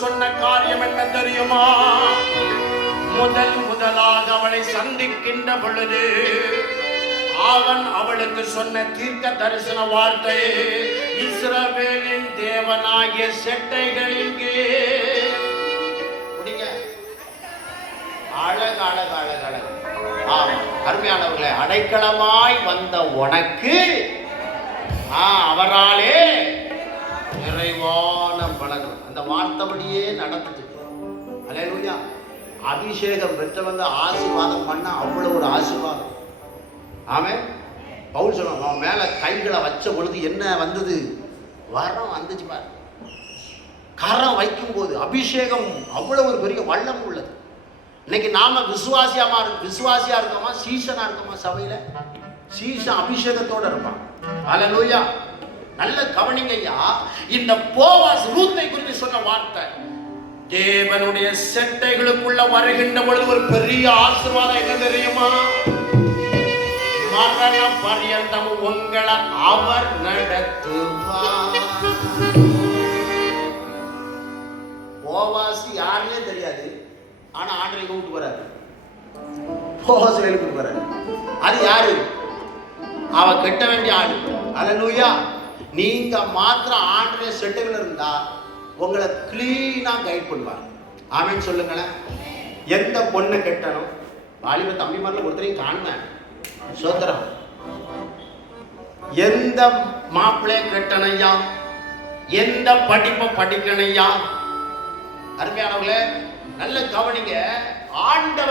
சொன்ன காரியம் என்ன தெரியுமா? முதலாக அவளை சந்திக்கின்ற பொழுது அவன் அவளுக்கு சொன்ன தீர்க்க தரிசன வார்த்தை, இஸ்ரவேலின் தேவனாகிய செட்டைகளின் அழகு அழகு அழகு அழகு. அருமையானவர்களே, அடைக்கலமாய் வந்த உனக்கு அவராலே நிறைவான பலன். அந்த வார்த்தைபடியே நடந்துச்சு. அல்லேலூயா. அபிஷேகம் பெற்றவங்க ஆசீர்வாதம் பண்ண அவ்வளவு ஒரு ஆசீர்வாதம். ஆமென். பவுல் சொல்லுவாங்க, அவன் மேல கைகளை வச்ச பொழுது என்ன வந்தது? வரம் வந்துச்சு பாரு. கரம் வைக்கும் போது அபிஷேகம் அவ்வளவு ஒரு பெரிய வல்லம் உள்ளது. இன்னைக்கு நாம விசுவாசியா இருக்கோமா, சீசனா இருக்கோமா? சபையில சீசன் அபிஷேகத்தோட இருப்பான். அல்லேலூயா. நல்ல கவனிங்க ஐயா. இந்த போவாஸ் ரூத்தை குறித்து சொன்ன வார்த்தை, தேவனுடைய செட்டைகளுக்குள்ள வருகின்ற பொழுது ஒரு பெரிய ஆசீர்வாதம் என்ன தெரியுமா? மரண பரியந்தம் உங்களை அவர் நடத்துவார். போவாஸ் யாருன்னே தெரியாது, ஆனா ஆண்டரை கூப்பிட்டு வராரு. போவாஸ் எழுப்பிட்டு வராரு. அது யாரு? அவ கெட்ட வேண்டிய ஆளு. அல்லேலூயா. நீங்க மாத்திரம் ஆண்டரை செட்டுகள் இருந்தா உங்களை கிளீனா கைட் பண்ணுவார். ஆமென் சொல்லுங்களேன். எந்த பொண்ணு கெட்டணும்? வாலிப தம்பி மாதிரி ஒருத்தரையும் காணுங்க. சோதரம். எந்த மாப்பிள்ளைய கெட்டணையா, எந்த படிப்பை படிக்கணையா? அருமையானவர்களே, நல்ல கவனிங்க. ஆண்டவர்